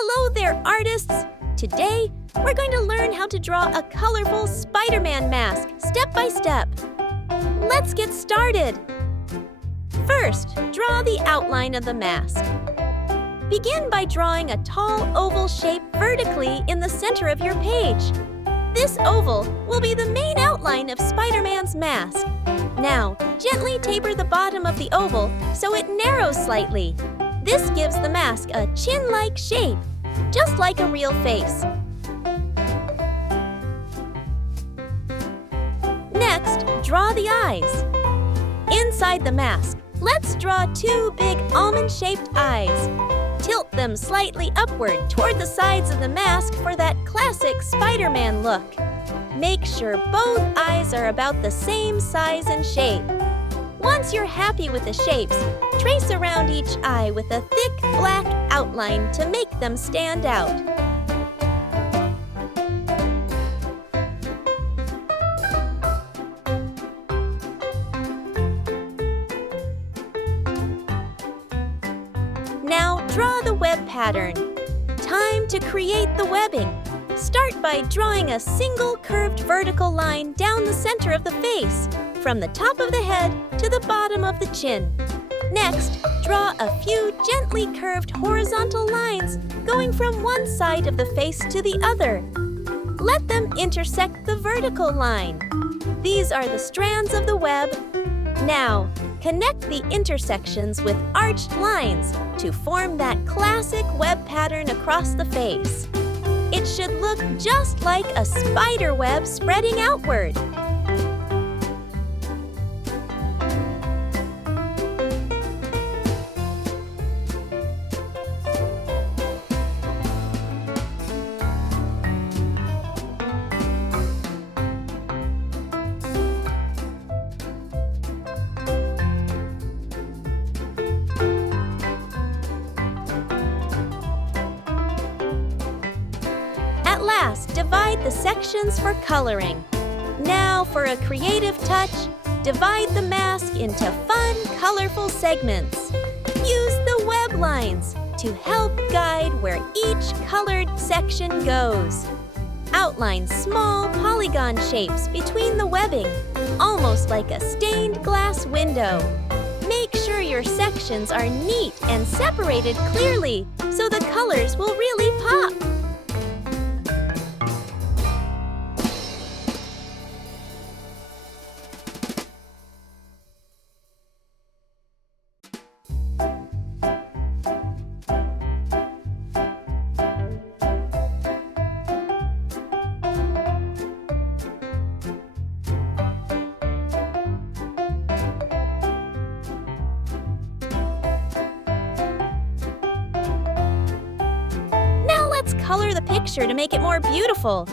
Hello there, artists! Today, we're going to learn how to draw a colorful Spider-Man mask, step by step. Let's get started! First, draw the outline of the mask. Begin by drawing a tall oval shape vertically in the center of your page. This oval will be the main outline of Spider-Man's mask. Now, gently taper the bottom of the oval so it narrows slightly. This gives the mask a chin-like shape, just like a real face. Next, draw the eyes. Inside the mask, let's draw two big almond-shaped eyes. Tilt them slightly upward toward the sides of the mask for that classic Spider-Man look. Make sure both eyes are about the same size and shape. Once you're happy with the shapes, trace around each eye with a thick black outline to make them stand out. Now draw the web pattern. Time to create the webbing. Start by drawing a single curved vertical line down the center of the face, from the top of the head to the bottom of the chin. Next, draw a few gently curved horizontal lines going from one side of the face to the other. Let them intersect the vertical line. These are the strands of the web. Now, connect the intersections with arched lines to form that classic web pattern across the face. It should look just like a spider web spreading outward. At last, divide the sections for coloring. Now, for a creative touch, divide the mask into fun, colorful segments. Use the web lines to help guide where each colored section goes. Outline small polygon shapes between the webbing, almost like a stained glass window. Make sure your sections are neat and separated clearly so the colors will really pop. Color the picture to make it more beautiful.